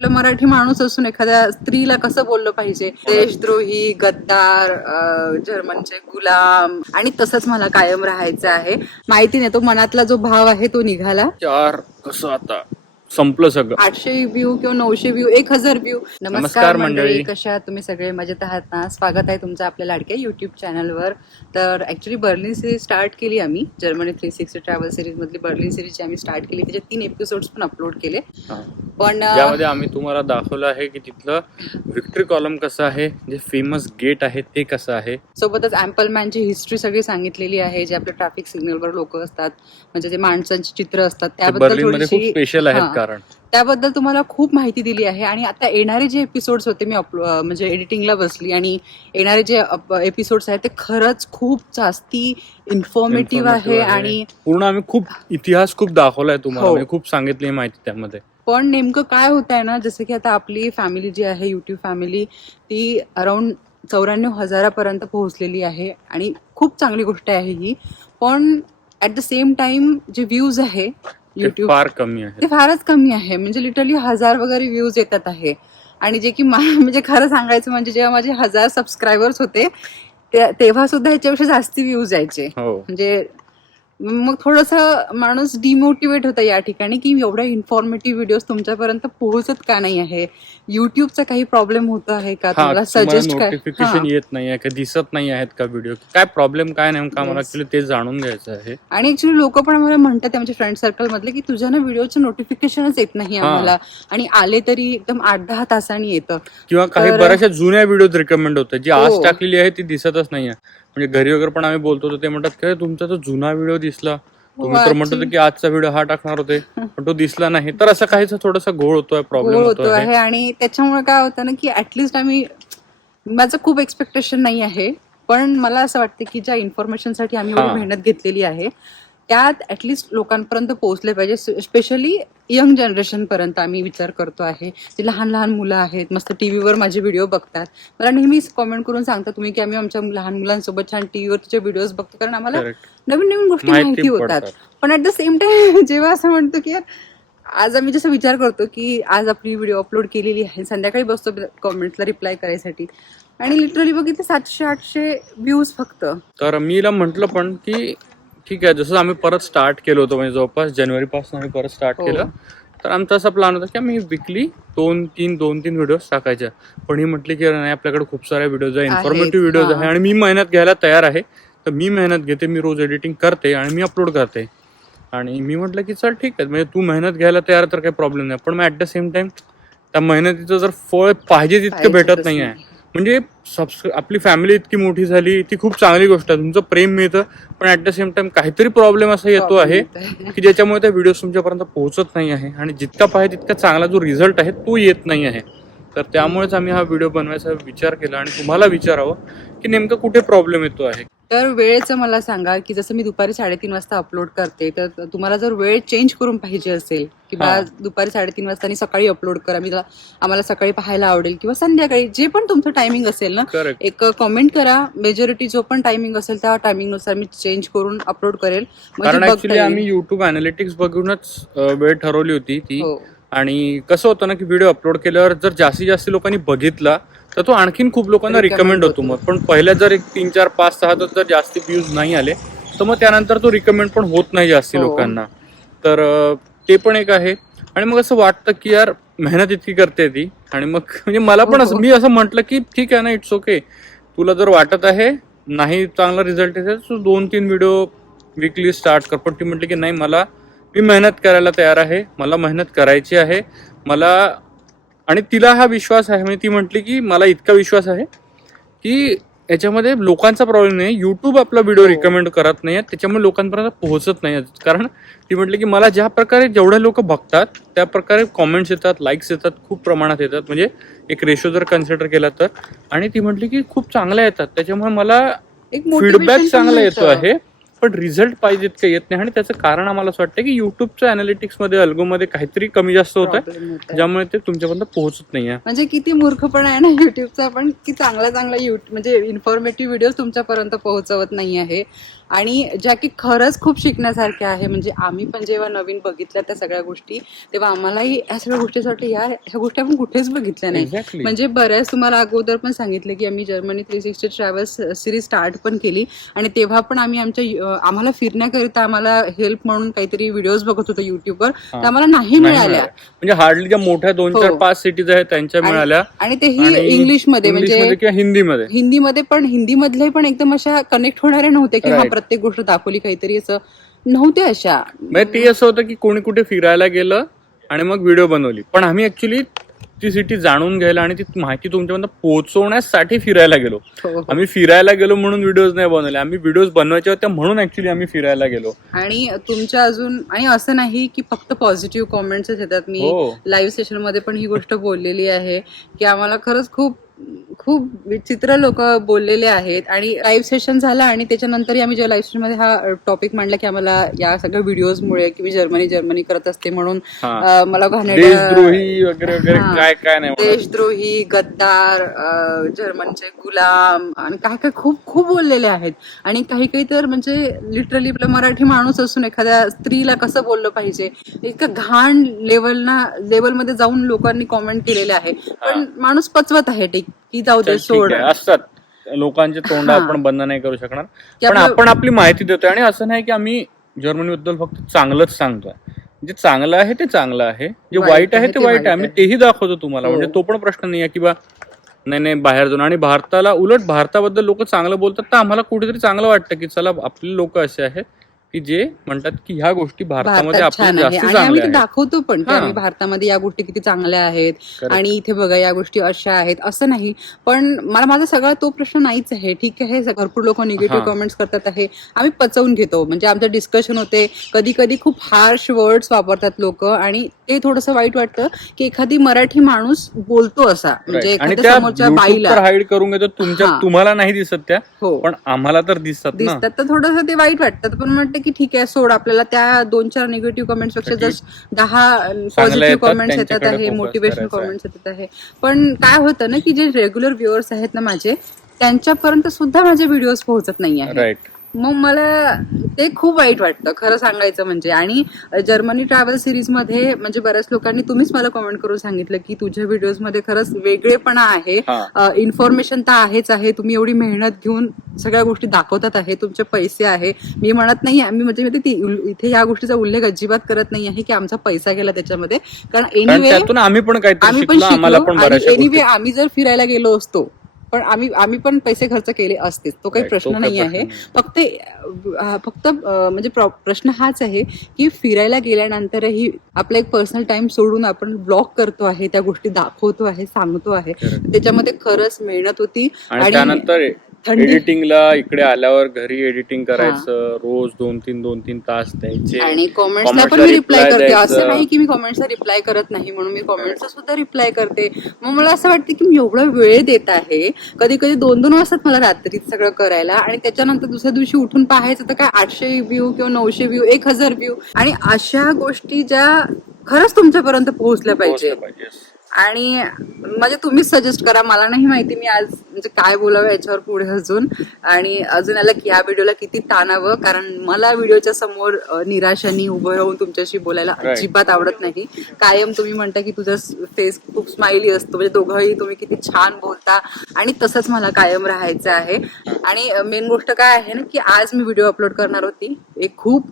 आपलं मराठी माणूस असून एखाद्या स्त्रीला कसं बोललं पाहिजे? देशद्रोही गद्दार जर्मनचे गुलाम आणि तसंच मला कायम राहायचं आहे. माहिती नाही तो मनातला जो भाव आहे तो निघाला. चार कसं आता? संपलं सगळं. आठशे व्ह्यू किंवा नऊशे व्ह्यू एक हजार व्ह्यू. नमस्कार मंडळी. कशा तुम्ही सगळे मजेत आहात ना? स्वागत आहे तुमचं आपल्या लाडक्या युट्यूब चॅनलवर तर ऍक्च्युली बर्लिन सिरीज स्टार्ट केली आम्ही. Germany three sixty travel series मधली बर्लिन सिरीज आम्ही स्टार्ट केली त्याचे तीन एपिसोड पण अपलोड केले. पण ज्यामध्ये आम्ही तुम्हाला दाखवलं आहे की तिथलं विक्टरी कॉलम कसं आहे जे फेमस गेट आहे ते कसं आहे. सोबतच अँपलमॅनची हिस्ट्री सगळी सांगितलेली आहे जे आपल्या ट्रॅफिक सिग्नलवर लोक असतात म्हणजे जे माणसांची चित्र असतात त्याबद्दल स्पेशल. आहेत कारण. त्याबद्दल तुम्हाला खूप माहिती दिली आहे आणि आता येणारे जे एपिसोड्स होते मी म्हणजे एडिटिंगला बसली आणि येणारे जे एपिसोड्स आहेत ते खरंच खूप जास्ती इन्फॉर्मेटिव्ह आहे आणि पूर्ण आम्ही खूप इतिहास खूप दाखवलाय तुम्हाला. हो. म्हणजे खूप सांगितली माहिती त्यामध्ये. पण नेमकं काय होत आहे ना जसं की आता आपली फॅमिली जी आहे युट्यूब फॅमिली ती अराउंड चौऱ्याण्णव हजारापर्यंत पोहोचलेली आहे आणि खूप चांगली गोष्ट आहे ही. पण ऍट द सेम टाइम जे व्ह्यूज आहे युट्यूब फार कमी आहे ते फारच कमी आहे. म्हणजे लिटरली हजार वगैरे व्ह्यूज येतात आहे. आणि जे की म्हणजे खरं सांगायचं म्हणजे जेव्हा माझे हजार सबस्क्रायबर्स होते तेव्हा सुद्धा ह्याच्यापेक्षा जास्ती व्ह्यूज यायचे. हो. म्हणजे मग थोडस माणूस डिमोटिवेट होतं या ठिकाणी की एवढ्या इन्फॉर्मेटिव्ह व्हिडिओज तुमच्यापर्यंत पोहोचत का नाही आहे? युट्यूबचा काही प्रॉब्लेम होत आहे का? तुम्हाला सजेस्ट काय? नोटिफिकेशन. येत नाही आहे का दिसत नाही आहेत का व्हिडिओ काय प्रॉब्लेम काय नेमका मला ते जाणून घ्यायचं आहे. आणि ऍक्च्युली लोक पण आम्हाला म्हणतात आमच्या फ्रेंड सर्कल मधले की तुझ्या ना व्हिडिओचं नोटिफिकेशनच येत नाही. आम्हाला. आणि आले तरी एकदम आठ दहा तासांनी येतं. किंवा काही बऱ्याचशा जुन्या व्हिडिओ रिकमेंड होतात. जी आज हो. टाकलेली आहे ती दिसतच नाहीये म्हणजे घरी वगैरे पण आम्ही बोलतो तर ते म्हणतात काय तुमचा तो जुना व्हिडिओ दिसला. तुम्ही तर म्हणतो की आजचा व्हिडिओ हा टाकणार होते. पण तो दिसला नाही. तर असं काहीच थोडासा घोळ होतोय प्रॉब्लेम होतो आहे आणि त्याच्यामुळे काय होतं ना की ऍटलिस्ट आम्ही माझं खूप एक्सपेक्टेशन नाही आहे. पण मला असं वाटतं की ज्या इन्फॉर्मेशनसाठी आम्ही. मेहनत घेतलेली आहे त्यात ऍटलिस्ट लोकांपर्यंत पोहोचले पाहिजे. स्पेशली यंग जनरेशन पर्यंत आम्ही विचार करतो आहे. जे लहान लहान मुलं आहेत मस्त टीव्हीवर माझे व्हिडिओ बघतात. मला नेहमीच कॉमेंट करून सांगता तुम्ही की आम्ही आमच्या लहान मुलांसोबत छान टीव्हीवर तुझे व्हिडिओज बघतो. कारण आम्हाला. नवीन नवीन गोष्टी माहिती होतात. पण ऍट द सेम टाइम जेव्हा असं म्हणतो की यार आज आम्ही जसं विचार करतो की आज आपली व्हिडिओ अपलोड केलेली आहे. संध्याकाळी बसतो कॉमेंट्सला रिप्लाय करायसाठी. आणि लिटरली बघितलं सातशे आठशे व्ह्यूज फक्त. तर मी हिला म्हंटल पण की ठीक आहे जसं आम्ही परत स्टार्ट केलं होतं म्हणजे जवळपास जानेवारी पासून आम्ही परत स्टार्ट हो. केलं तर आमचा असा प्लॅन होता की आम्ही विकली दोन तीन दोन तीन व्हिडिओ टाकायच्या. पण ही म्हटली की नाही आपल्याकडे खूप साऱ्या व्हिडिओज आहे इन्फॉर्मेटिव्ह व्हिडिओज. आहे आणि मी मेहनत घ्यायला तयार आहे. तर मी मेहनत घेते मी रोज एडिटिंग करते आणि मी अपलोड करते. आणि मी म्हटलं की चल ठीक आहे म्हणजे तू मेहनत घ्यायला तयार तर काही प्रॉब्लेम नाही. पण मग ऍट द सेम टाइम त्या मेहनतीचं जर फळ पाहिजे तितकं भेटत नाही. आहे म्हणजे सबस्क्राईब आपली फॅमिली इतकी मोठी झाली ती खूप चांगली गोष्ट आहे. तुमचं प्रेम मिळतं पण ऍट द सेम टाइम काहीतरी प्रॉब्लेम असा येतो आहे. की ज्याच्यामुळे त्या व्हिडिओ तुमच्यापर्यंत पोहोचत नाही आहे. आणि जितका पाहिजे तितका चांगला जो रिझल्ट आहे तो येत नाही आहे. तर त्यामुळेच आम्ही हा व्हिडिओ बनवायचा विचार केला आणि तुम्हाला विचारावं की नेमकं कुठे प्रॉब्लेम येतो आहे? तर वेळेचं मला सांगा की जसं मी दुपारी साडेतीन वाजता अपलोड करते तर तुम्हाला जर वेळ चेंज करून पाहिजे असेल की बा हा. दुपारी साडेतीन वाजता आणि सकाळी अपलोड करा मी आम्हाला सकाळी पाहायला आवडेल किंवा संध्याकाळी जे पण तुमचं टायमिंग असेल ना एक कमेंट करा. मेजॉरिटी जो पण टायमिंग असेल त्या टायमिंगनुसार मी चेंज करून अपलोड करेल. येईल. आम्ही युट्यूब अनालिटिक्स बघूनच वेळ ठरवली होती ती. हो. आणि कसं होतं ना की व्हिडिओ अपलोड केल्यावर जर जास्तीत जास्त लोकांनी बघितला तर तो आणखीन खूप लोकांना रिकमेंड होतो. मग पण पहिल्या जर एक तीन चार पाच सहा तर जर जास्ती व्ह्यूज नाही आले तर मग त्यानंतर तो रिकमेंड पण होत नाही जास्ती हो. लोकांना तर ते पण एक आहे आणि मग असं वाटतं की यार मेहनत इतकी करते ती आणि मग म्हणजे मला पण असं हो. मी असं म्हटलं की ठीक आहे ना इट्स ओके तुला जर वाटत आहे नाही चांगला रिझल्ट येते तर दोन तीन व्हिडिओ विकली स्टार्ट कर पण ती म्हटली की नाही मला मी मेहनत करायला तयार आहे मला मेहनत करायची आहे मला आणि तिला हा विश्वास आहे म्हणजे ती म्हटली की मला इतका विश्वास आहे की याच्यामध्ये लोकांचा प्रॉब्लेम नाही युट्यूब आपला व्हिडिओ हो. रिकमेंड करत नाही त्याच्यामुळे लोकांपर्यंत पोहोचत नाही कारण ती म्हटली की मला ज्या प्रकारे जेवढे लोक बघतात त्या प्रकारे कॉमेंट्स येतात लाईक्स येतात खूप प्रमाणात येतात. म्हणजे एक रेशो जर कन्सिडर केला तर. आणि ती म्हटली की खूप चांगल्या येतात. त्याच्यामुळे मला एक फीडबॅक चांगला येतो. आहे. पण रिझल्ट पाहिजे इतकं येत नाही. आणि त्याचं कारण आम्हाला असं वाटतं की युट्यूबच्या अनालिटिक्समध्ये अल्गोमध्ये काहीतरी कमी जास्त होत आहे. ज्यामुळे ते तुमच्यापर्यंत पोहोचत नाही आहे म्हणजे किती मूर्खपणा आहे ना युट्यूबचा पण की चांगला चांगला म्हणजे इन्फॉर्मेटिव्ह व्हिडिओ तुमच्यापर्यंत पोहोचवत नाही आहे आणि ज्या की खरंच खूप शिकण्यासारख्या आहे म्हणजे आम्ही पण जेव्हा नवीन बघितल्या त्या सगळ्या गोष्टी तेव्हा आम्हालाही ह्या सगळ्या गोष्टीसाठी यार ह्या गोष्टी आपण कुठेच बघितल्या नाही. म्हणजे बऱ्याच तुम्हाला अगोदर पण सांगितलं की आम्ही Germany three sixty travels series start पण केली आणि तेव्हा पण आम्ही आमच्या आम्हाला फिरण्याकरिता आम्हाला हेल्प म्हणून काहीतरी व्हिडिओज बघत होतो युट्यूबवर त्या आम्हाला नाही मिळाल्या. म्हणजे हार्डली ज्या मोठ्या दोन चार हो. पाच सिटीज आहेत त्यांच्या मिळाल्या आणि तेही इंग्लिशमध्ये म्हणजे किंवा हिंदीमध्ये हिंदीमध्ये पण हिंदीमधले पण एकदम अशा कनेक्ट होणारे नव्हते की हा Right. प्रत्येक गोष्ट दाखवली काहीतरी असं नव्हते अशा. म्हणजे ते असं होतं की कोणी कुठे फिरायला गेलं आणि मग व्हिडिओ बनवली. पण आम्ही ऍक्च्युली ती सिटी जाणून घ्यायला आणि ती माहिती तुमच्यापर्यंत पोहोचवण्यासाठी फिरायला गेलो. हो, हो. आम्ही फिरायला गेलो म्हणून व्हिडिओज नाही बनवले. आम्ही व्हिडिओज बनवायच्या होत्या म्हणून ऍक्च्युली आम्ही फिरायला गेलो. आणि तुमच्या अजून आणि असं नाही की फक्त पॉझिटिव्ह कॉमेंट्स येतात. मी हो. लाईव्ह सेशनमध्ये पण ही गोष्ट बोललेली आहे की आम्हाला खरंच खूप खूप विचित्र लोक बोललेले आहेत आणि लाईव्ह सेशन झालं आणि त्याच्यानंतरही आम्ही जेव्हा लाईव्ह सेशनमध्ये हा टॉपिक मांडला की आम्हाला या सगळ्या व्हिडिओजमुळे की मी जर्मनी जर्मनी करत असते म्हणून मला देशद्रोही वगैरे वगैरे. काय काय नाही म्हणत. देशद्रोही गद्दार जर्मनचे गुलाम आणि काय काय खूप खूप बोललेले आहेत. आणि काही काही तर म्हणजे लिटरली आपला मराठी माणूस असून एखाद्या स्त्रीला कसं बोललं पाहिजे? इतकं घाण लेवलना लेवलमध्ये जाऊन लोकांनी कॉमेंट केलेले आहे. पण माणूस पचवत आहे ते जाऊ दे सोड. असतात. लोकांचे तोंड. आपण बंद नाही करू शकणार. पण आपण आपली माहिती देतोय. आणि असं नाही की आम्ही जर्मनी बद्दल फक्त चांगलंच सांगतोय. जे चांगलं आहे ते चांगलं आहे. जे वाईट आहे ते वाईट आहे. आम्ही. तेही दाखवतो तुम्हाला. हो. म्हणजे तो पण प्रश्न नाही आहे की बा नाही नाही बाहेर जाऊन. आणि भारताला उलट भारताबद्दल लोक चांगलं बोलतात तर आम्हाला कुठेतरी चांगलं वाटतं की चला आपले लोक असे आहेत. की जे म्हणतात की ह्या गोष्टी भारतामध्ये आहे. जास्त चांगल्या दाखवतो पण भारतामध्ये या गोष्टी किती चांगल्या आहेत. आणि इथे बघा या गोष्टी अशा आहेत असं नाही. पण मला माझा सगळा तो प्रश्न नाहीच आहे. ठीक आहे भरपूर लोक निगेटिव्ह. कमेंट्स करतात आहे. आम्ही पचवून घेतो. म्हणजे आमचं डिस्कशन होते. कधी कधी खूप हार्श वर्ड्स वापरतात लोक आणि ते थोडंसं वाईट वाटतं की एखादी मराठी माणूस बोलतो असा म्हणजे. आणि एखाद्या त्या समोरच्या YouTube बाईला. तर हाईड करून घेतो. तुमच्या हा. तुम्हाला नाही दिसत त्या हो. पण आम्हाला तर दिसतात ना. दिसतात. तर थोडंसं ते वाईट वाटतं पण म्हणते की ठीक आहे सोड आपल्याला त्या दोन चार निगेटिव्ह कमेंट्सपेक्षा जर दहा पॉझिटिव्ह येतात, कमेंट्स येतात त्यांच्याकडे आहे focus मोटिवेशनल करायचा आहे. कमेंट्स येतात आहे. पण काय होतं ना की जे रेग्युलर व्ह्युअर्स आहेत ना माझे त्यांच्यापर्यंत सुद्धा माझे व्हिडिओज पोहोचत नाही आहे राईट मग मला ते खूप वाईट वाटतं खरं सांगायचं म्हणजे. आणि जर्मनी ट्रॅव्हल सिरीजमध्ये म्हणजे बऱ्याच लोकांनी तुम्हीच मला कमेंट करून सांगितलं की तुझ्या व्हिडिओजमध्ये खरंच वेगळेपणा आहे. इन्फॉर्मेशन तर आहेच आहे. तुम्ही एवढी मेहनत घेऊन सगळ्या गोष्टी दाखवतात आहे. तुमचे पैसे आहे. मी म्हणत नाही आम्ही म्हणजे मी ते इथे या गोष्टीचा उल्लेख अजिबात करत नाही आहे की आमचा पैसा गेला त्याच्यामध्ये. कारण एनिवे आम्ही पण आम्ही पण एनिवे आम्ही जर फिरायला गेलो असतो पण आम्ही आम्ही पण पैसे खर्च केले असतेच तो काही प्रश्न नाही आहे. फक्त फक्त म्हणजे प्र- प्रश्न हाच आहे की फिरायला गेल्यानंतरही आपला एक पर्सनल टाइम सोडून आपण ब्लॉग करतो आहे त्या गोष्टी दाखवतो आहे सांगतो आहे. त्याच्यामध्ये खरंच मेहनत होती आणि त्यानंतर थंडी- एडिटिंगला इकडे आल्यावर घरी एडिटिंग करायचं रोज दोन तीन दोन तीन तास द्यायचे. आणि कॉमेंट्सला पण मी रिप्लाय करते. असं नाही की मी कॉमेंट्सला रिप्लाय करत नाही म्हणून मी कॉमेंट्सला सुद्धा रिप्लाय करते. मग मला असं वाटतं की मी एवढा वेळ देत आहे. कधी कधी दोन दोन वाजतात मला रात्रीत सगळं करायला आणि त्याच्यानंतर दुसऱ्या दिवशी उठून पाहायचं तर काय आठशे व्ह्यू किंवा नऊशे व्ह्यू एक हजार व्ह्यू आणि अशा गोष्टी ज्या खरंच तुमच्यापर्यंत पोहोचल्या पाहिजे पोहोचलं पाहिजे आणि म्हणजे तुम्हीच सजेस्ट करा मला नाही माहिती मी आज म्हणजे काय बोलावं याच्यावर पुढे अजून. आणि अजून याला या व्हिडिओला किती ताणावं कारण मला व्हिडिओच्या समोर निराशानी उभं राहून तुमच्याशी बोलायला. अजिबात आवडत नाही. कायम तुम्ही म्हणता की तुझा फेस खूप स्माइली असतो म्हणजे दोघंही तुम्ही किती छान बोलता. आणि तसंच मला कायम राहायचं आहे. आणि मेन गोष्ट काय आहे ना की आज मी व्हिडिओ अपलोड करणार होती. एक खूप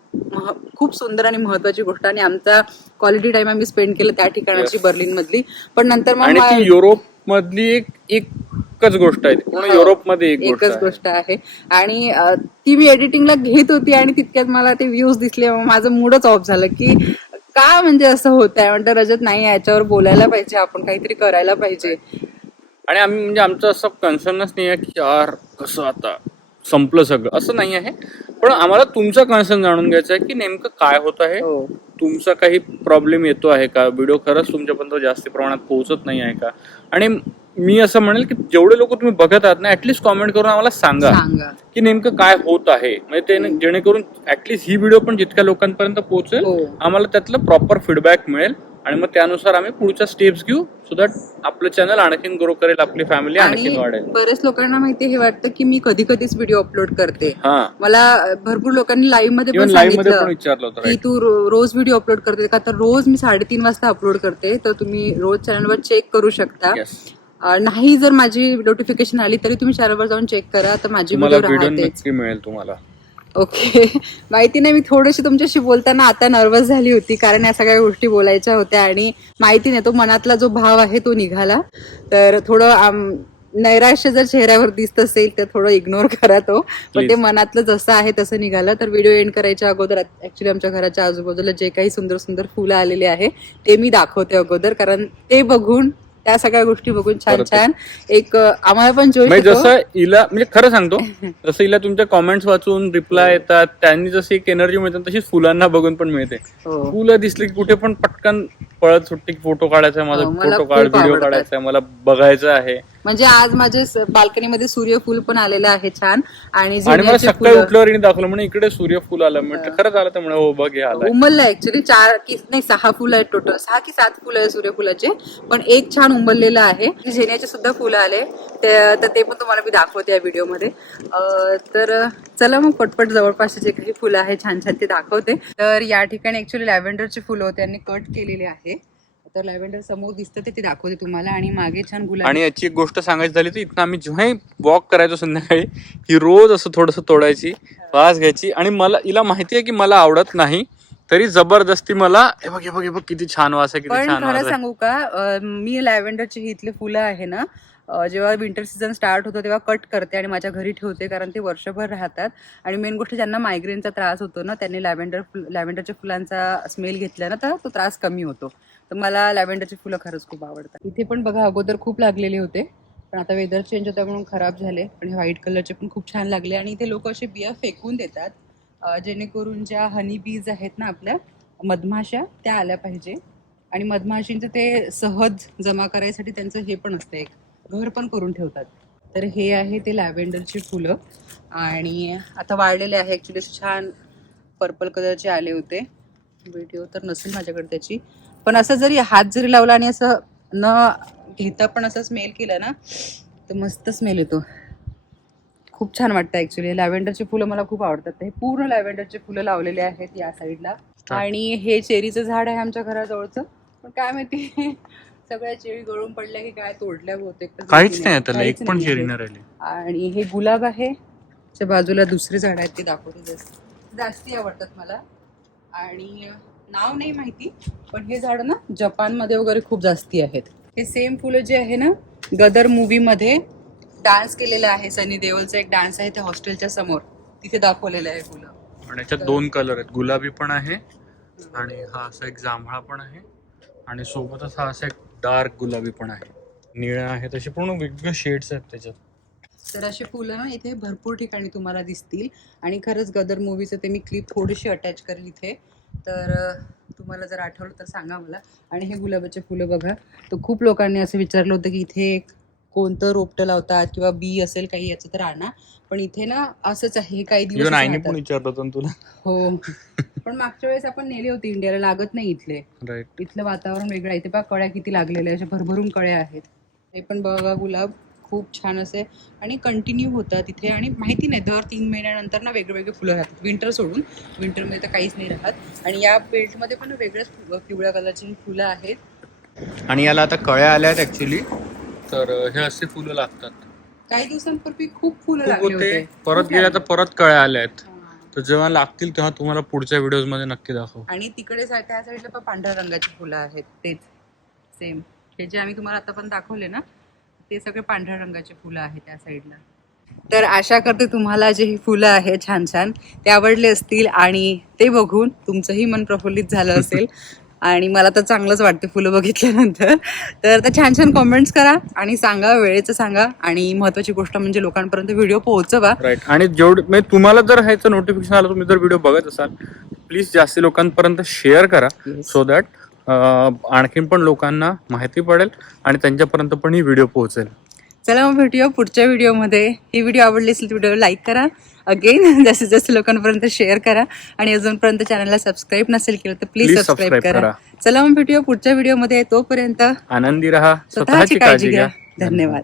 खूप सुंदर आणि महत्वाची गोष्ट आणि आमचा क्वालिटी टाइम आम्ही स्पेंड केलं त्या ठिकाणाची. बर्लिन मधली पण नंतर मग युरोप मधली एक एकच गोष्ट आहे पूर्ण हो. युरोपमध्ये एक गोष्ट एकच. गोष्ट आहे. आणि ती मी एडिटिंगला घेत होती आणि तितक्यात मला ते व्ह्यूज दिसले. माझं मूडच ऑफ झालं की का म्हणजे असं होत आहे म्हणतं रजत नाही याच्यावर बोलायला पाहिजे. आपण काहीतरी करायला पाहिजे. आणि आम्ही म्हणजे आमचं असं कन्सर्नच नाही आहे की यार कसं आता संपलं सगळं. असं नाही आहे. पण आम्हाला तुमचा कन्सर्न जाणून घ्यायचा आहे की नेमकं काय होत आहे? हो. तुमचा काही प्रॉब्लेम येतो आहे का? व्हिडिओ खरंच तुमच्यापर्यंत जास्त प्रमाणात पोहोचत नाही आहे का? आणि मी असं म्हणेल की जेवढे लोक तुम्ही बघत आहात ना ऍटलीस्ट कॉमेंट करून आम्हाला सांगा की नेमकं काय होत आहे. म्हणजे ते जेणेकरून ऍटलीस्ट ही व्हिडिओ पण जितक्या लोकांपर्यंत पोहोचेल हो. आम्हाला त्यातलं प्रॉपर फीडबॅक मिळेल. आणि मग त्यानुसार आम्ही पुढच्या स्टेप्स घेऊ. सो दॅट आपलं चॅनल आणखीन ग्रो करेल आपली फॅमिली आणि आणखीन वाढेल. बरेच लोकांना माहिती हे वाटतं की मी कधी कधीच व्हिडिओ अपलोड करते मला भरपूर लोकांनी लाईव्हमध्ये पण सांगितलं की? तू रोज व्हिडिओ अपलोड करते. का तर रोज मी साडेतीन वाजता अपलोड करते तर तुम्ही रोज चॅनलवर चेक करू शकता. नाही जर माझी नोटिफिकेशन आली तरी तुम्ही चॅनलवर जाऊन चेक करा तर माझी व्हिडिओ नक्की मिळेल तुम्हाला. ओके. माहिती नाही मी थोडीशी तुमच्याशी बोलताना आता नर्वस झाली होती कारण या सगळ्या गोष्टी बोलायच्या होत्या आणि माहिती नाही तो मनातला जो भाव आहे तो निघाला. तर थोडं नैराश्य जर चेहऱ्यावर दिसत असेल तर थोडं इग्नोर करा तो. पण ते. मनातलं जसं आहे तसं निघालं. तर व्हिडिओ एंड करायच्या अगोदर ऍक्च्युली आमच्या घराच्या आजूबाजूला जे काही सुंदर सुंदर फुलं आलेले आहे ते मी दाखवते अगोदर कारण ते बघून त्या सगळ्या गोष्टी बघून छान छान एक आम्हाला पण जोश म्हणजे. जसं हिला म्हणजे खरं सांगतो जसं हिला तुमच्या कॉमेंट्स वाचून रिप्लाय येतात त्यांनी जशी एक एनर्जी मिळते तशीच फुलांना बघून पण मिळते हो. फुलं दिसली की कुठे पण पटकन पळत सुटते की फोटो काढायचा आहे माझा हो, मला फोटो काढ व्हिडिओ आवडतात. काढायचा आहे. मला बघायचं आहे. म्हणजे आज माझे बाल्कनीमध्ये सूर्यफूल पण आलेलं आहे छान. आणि आणि मला सकाळी फुलं उठल्यावर हिने दाखवलं म्हणजे इकडे सूर्यफूल आलं. म्हटलं खरंच आलं तर म्हणे हो बघ हे आलं. उमललं ऍक्च्युली चार की नाही सहा फुलं आहेत टोटल सहा की सात फुलं आहे सूर्यफुलाचे. पण एक छान उमललेलं आहे. झेण्याचे सुद्धा फुलं आले. ते- तर ते पण तुम्हाला मी दाखवते या व्हिडिओमध्ये तर चला मग पटपट जवळपासचे जे काही फुलं आहे छान छान ते दाखवते. तर या ठिकाणी ऍक्च्युली लॅव्हेंडरची फुलं होते त्यांनी कट केलेले आहे. तर लॅव्हेंडर समोर दिसतं ते ते दाखवते तुम्हाला. आणि मागे छान गुलाब आणि याची एक गोष्ट सांगायची झाली तर इथं आम्ही जेव्हाही वॉक करायचो संध्याकाळी ही रोज असं थोडस तोडायची वास घ्यायची. आणि मला हिला माहिती आहे की मला आवडत नाही तरी जबरदस्ती मला हे बघ हे बघ हे बघ किती छान वास आहे किती पण छान वास खरं आहे. सांगू का अं, मी लॅव्हेंडरची ही इथली फुलं आहे ना जेव्हा विंटर सीझन स्टार्ट होतो तेव्हा कट करते आणि माझ्या घरी ठेवते कारण ते वर्षभर राहतात. आणि मेन गोष्ट ज्यांना मायग्रेनचा त्रास होतो ना त्यांनी लॅव्हेंडर लॅव्हेंडरच्या फुलांचा स्मेल घेतला ना तर तो त्रास कमी होतो. तर मला लॅव्हेंडरची फुलं खरंच खूप आवडतात. इथे पण बघा अगोदर खूप लागलेले होते पण आता वेदर चेंज होता म्हणून खराब झाले. पण हे व्हाईट कलरचे पण खूप छान लागले आणि इथे लोक असे बिया फेकून देतात जेणेकरून ज्या हनी बीज आहेत ना आपल्या मधमाशा त्या आल्या पाहिजे. आणि मधमाशींचं ते सहज जमा करायसाठी त्यांचं हे पण असतं एक. घर पण करून ठेवतात. तर हे आहे ते लॅव्हेंडरची फुलं. आणि आता वाढलेले आहे. ॲक्च्युली छान पर्पल कलरचे आले होते. व्हिडिओ तर नसेल माझ्याकडे त्याची. पण असं जरी हात जरी लावला आणि असं न घेता पण असं स्मेल केलं ना तर मस्त स्मेल येतो. खूप छान वाटतं ऍक्च्युली लॅव्हेंडरची फुलं मला खूप आवडतात. हे पूर्ण लॅव्हेंडरचे फुलं लावलेले आहेत या साईडला आणि हे चेरीचं झाड आहे आमच्या घराजवळचं. पण काय माहिती. सगळ्या चेरी गळून पडल्या की काय तोडल्या बहुतेक काहीच. नाही त्याला काहीच एक पण. चेरी नाही राहिली. आणि हे गुलाब आहे च्या बाजूला दुसरे झाड आहेत ते दाखवते जास्त जास्ती आवडतात मला. आणि नाव नाही माहिती पण हे झाड ना जपानमध्ये वगैरे खूप जास्ती आहेत. हे सेम फुलं जे आहे ना गदर मूवी मध्ये डान्स केलेला आहे. सनी देओलचा एक डान्स आहे त्या हॉस्टेलच्या समोर. तिथे दाखवलेलं आहे फुलं. आणि याच्यात दोन कलर आहेत. गुलाबी पण आहे आणि हा असा एक जांभळा पण आहे. आणि सोबतच हा असा एक डार्क गुलाबी पण आहे. निळा आहे तसे पूर्ण वेगवेगळे शेड्स आहेत त्याच्यात. तर अशी फुलं ना इथे भरपूर ठिकाणी तुम्हाला दिसतील. आणि खरंच गदर मूवीचं ते मी क्लिप थोडीशी अटॅच करेल इथे. तर तुम्हाला जर आठवलं तर सांगा मला. आणि हे गुलाबाचे फुलं बघा. तर खूप लोकांनी असं विचारलं होतं की इथे कोणतं रोपटं लावतात किंवा बी असेल काही याचं तर आणा. पण इथे ना असंच आहे. हे काही दिवस. पण विचारलं होतं तुला. हो. पण मागच्या वेळेस आपण नेले होते इंडियाला लागत नाही इथले. राईट इथलं वातावरण वेगळं आहे. इथे बघा कळ्या किती लागलेल्या अशा भरभरून कळ्या आहेत. हे पण बघा गुलाब खूप छान असे. आणि कंटिन्यू होतात इथे. आणि माहिती नाही दर तीन महिन्यानंतर ना वेगवेगळे फुलं राहतात. विंटर सोडून. विंटरमध्ये तर काहीच नाही राहत. आणि या बेल्टमध्ये पण वेगळ्याच पिवळ्या कलरची फुलं आहेत. आणि याला आता कळ्या आल्या आहेत ऍक्च्युली तर हे असे फुलं लागतात. काही दिवसांपूर्वी खूप फुलं लागले होते. परत गेल्या तर परत कळ्या आल्या आहेत. तर जेव्हा लागतील तेव्हा तुम्हाला पुढच्या व्हिडिओजमध्ये नक्की दाखव. आणि तिकडे सा- त्या साईडला पण पांढऱ्या रंगाची फुलं आहेत तेच. सेम हे जे आम्ही तुम्हाला आता पण दाखवले ना ते सगळे पांढऱ्या रंगाचे फुलं आहेत त्या साईडला. तर आशा करते तुम्हाला जे ही फुलं आहेत छान छान ते आवडले असतील आणि ते बघून तुमचंही मन प्रफुल्लित झालं असेल. आणि मला तर चांगलंच वाटते फुलं बघितल्यानंतर. तर आता छान छान कॉमेंट्स करा आणि सांगा वेळेचं सांगा आणि महत्वाची गोष्ट म्हणजे लोकांपर्यंत व्हिडिओ पोहोचवा. राईट आणि जेवढे म्हणजे तुम्हाला जर ह्याचं नोटिफिकेशन आलं तुम्ही जर व्हिडिओ बघत असाल प्लीज जास्ती लोकांपर्यंत शेअर करा. सो दॅट आणखीन पण लोकांना माहिती पडेल आणि त्यांच्यापर्यंत पण ही व्हिडिओ पोहोचेल. चला मग भेटूया पुढच्या व्हिडिओमध्ये. ही व्हिडिओ आवडली असेल तर व्हिडिओ लाईक करा. अगेन जास्तीत जास्त लोकांपर्यंत शेअर करा. आणि अजूनपर्यंत चॅनलला सबस्क्राईब नसेल केलं तर प्लीज Please सबस्क्राईब subscribe करा. करा. चला मग भेटूया पुढच्या व्हिडिओमध्ये. तोपर्यंत आनंदी राहा. स्वतःची काळजी घ्या. धन्यवाद.